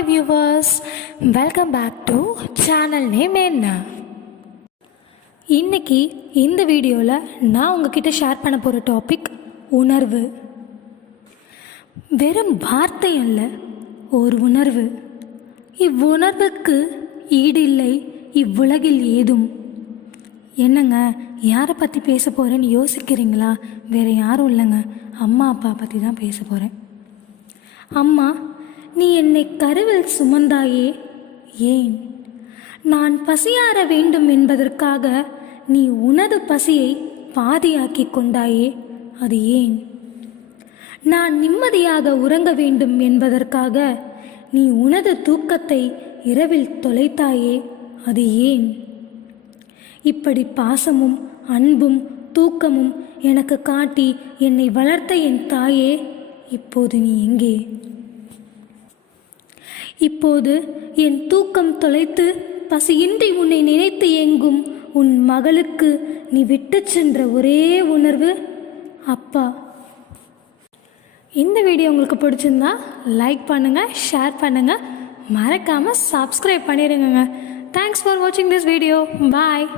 Hi viewers, welcome back to channel name என்ன. இன்னைக்கு இந்த வீடியோவில் நான் உங்ககிட்ட ஷேர் பண்ண போகிற டாபிக் உணர்வு. வெறும் வார்த்தை அல்ல, ஒரு உணர்வு. இவ்வுணர்வுக்கு ஈடு இல்லை இவ்வுலகில் ஏதும். என்னங்க, யாரை பற்றி பேச போகிறேன்னு யோசிக்கிறீங்களா? வேறு யாரும் இல்லைங்க, அம்மா அப்பா பற்றி தான் பேச போகிறேன். அம்மா, நீ என்னை கருவில் சுமந்தாயே, ஏன்? நான் பசியாற வேண்டும் என்பதற்காக நீ உனது பசியை பாதியாக்கி கொண்டாயே, அது ஏன்? நான் நிம்மதியாக உறங்க வேண்டும் என்பதற்காக நீ உனது தூக்கத்தை இரவில் தொலைத்தாயே, அது ஏன்? இப்படி பாசமும் அன்பும் தூக்கமும் எனக்கு காட்டி என்னை வளர்த்த என் தாயே, இப்போது நீ எங்கே? இப்போது என் தூக்கம் தொலைத்து பசியின்றி உன்னை நினைத்து ஏங்கும் உன் மகளுக்கு நீ விட்டு சென்ற ஒரே உணர்வு அப்பா. இந்த வீடியோ உங்களுக்கு பிடிச்சிருந்தா லைக் பண்ணுங்கள், ஷேர் பண்ணுங்கள், மறக்காமல் சப்ஸ்கிரைப் பண்ணிடுங்க. தேங்க்ஸ் ஃபார் வாட்சிங் திஸ் வீடியோ. பாய்.